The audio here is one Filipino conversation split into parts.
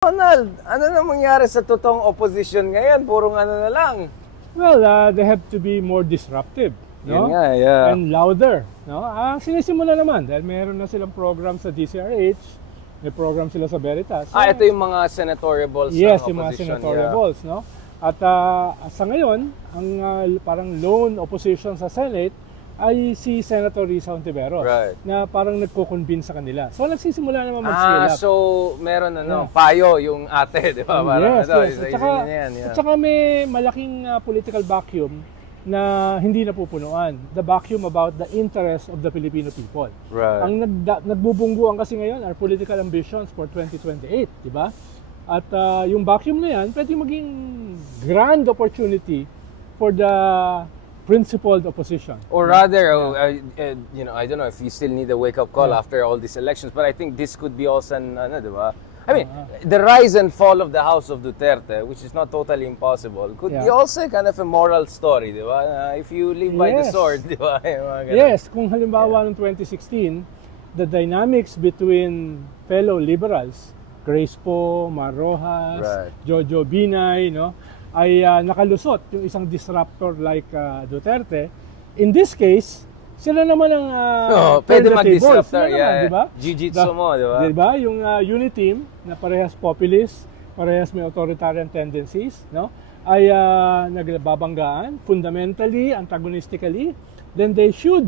Ronald, ano na mangyari sa totoong opposition ngayon? Purong ano na lang. Well, they have to be more disruptive, no? Yun nga, yeah. And louder, no? Sinisimula naman dahil meron na silang program sa DCRH, may program sila sa Veritas. So, ito yung mga senatorial balls ng yes, opposition. yung mga senatorial balls, no? At sa ngayon, ang parang lone opposition sa Senate ay si Senator Risa Hontiveros, Right. na parang nagko-convince sa kanila. So nagsisimula naman mag-scale up. So meron payo yung ate, di ba? Parang, Yes. Yeah. At saka may malaking political vacuum na hindi napupunuan. The vacuum about the interest of the Filipino people. Right. Ang nagbubungguan kasi ngayon are political ambitions for 2028, di ba? At yung vacuum na yan, pwede maging grand opportunity for the principled opposition. Or rather, you know, I don't know if you still need a wake-up call after all these elections, but I think this could be also di ba? I mean, the rise and fall of the House of Duterte, which is not totally impossible, could be also kind of a moral story, di ba? If you live by the sword, di ba? Yes, kung halimbawa noong 2016, the dynamics between fellow liberals, Grace Poe, Mar Rojas, Right. Jojo Binay, no, ay nakalusot yung isang disruptor like Duterte. In this case, sila naman ang pwede mag-disruptor, diba? Jiu-jitsu mo, di ba? Diba? Yung unit team na parehas populist, parehas may authoritarian tendencies, no, ay nagbabanggaan, fundamentally, antagonistically, then they should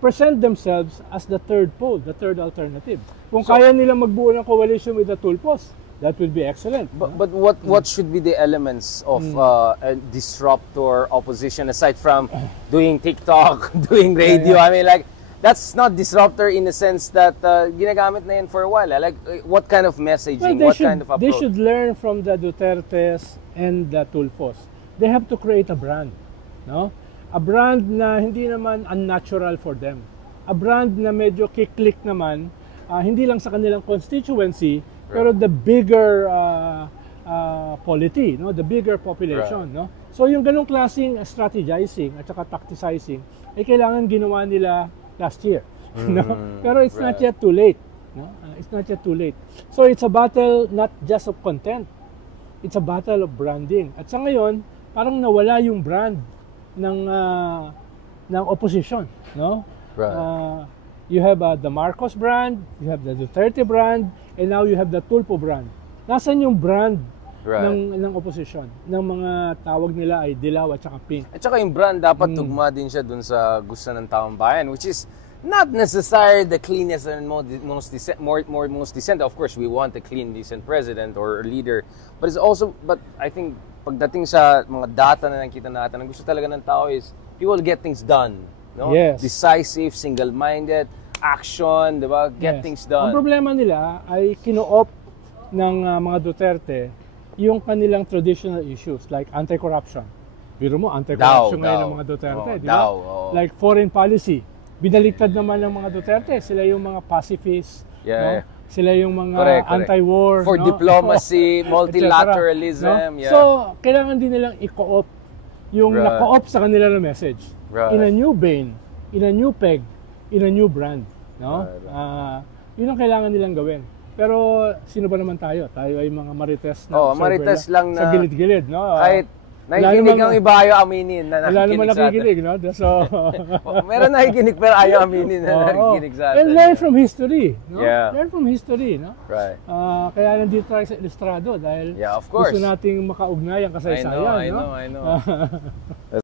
present themselves as the third pole, the third alternative. Kung kaya nilang magbuo ng coalition with the Tulfos, that will be excellent. But what should be the elements of a disruptor opposition aside from doing TikTok, doing radio? I mean, like, that's not disruptor in the sense that ginagamit na yan for a while. Like, what kind of messaging, kind of approach? They should learn from the Dutertes and the Tulfos. They have to create a brand, no? A brand na hindi naman unnatural for them. A brand na medyo kiklik naman, hindi lang sa kanilang constituency, pero the bigger polity, no, the bigger population, no. So yung ganung klaseng strategizing at saka tacticizing ay kailangan ginawa nila last year, no. Pero it's not yet too late, no. It's not yet too late. So it's a battle not just of content. It's a battle of branding. At sa ngayon, parang nawala yung brand ng opposition, no. Right. You have the Marcos brand, you have the Duterte brand, and now you have the Tulfo brand. Nasaan yung brand ng opposition? Ng mga tawag nila ay dilaw at saka pink. At saka yung brand dapat tugma din siya dun sa gusto ng taong bayan, which is not necessarily the cleanest and most decent. Of course, we want a clean, decent president or leader. But I think pagdating sa mga data na nakita natin, ang gusto talaga ng tao is people get things done. No? Yes. Decisive, single-minded, action, di ba? Get things done. Ang problema nila ay kino-opt ng mga Duterte yung kanilang traditional issues like anti-corruption. Biro mo, anti-corruption ngayon ng mga Duterte, di ba? Like foreign policy. Binaliktad naman ng mga Duterte. Sila yung mga pacifists, no? Sila yung mga anti-war. For diplomacy, multilateralism. No? So, kailangan din nilang i-co-opt yung naka-opt sa kanila ng message. In a new vein, in a new peg, in a new brand, no? Yun ang kailangan nilang gawin. Pero sino ba naman tayo? Tayo ay mga marites na marites lang na sa gilid-gilid, no? Kahit nakikinig ang iba, ayaw aminin na wala naman nakikinig sa atin. nakikinig, no? So, meron nakikinig pero ayaw aminin na nakikinig sa atin. And learn from history, no? Yeah. Learn from history, no? Right. Kaya nandito tayo sa Ilustrado dahil of course. gusto nating makaugnay ang kasaysayan, I know.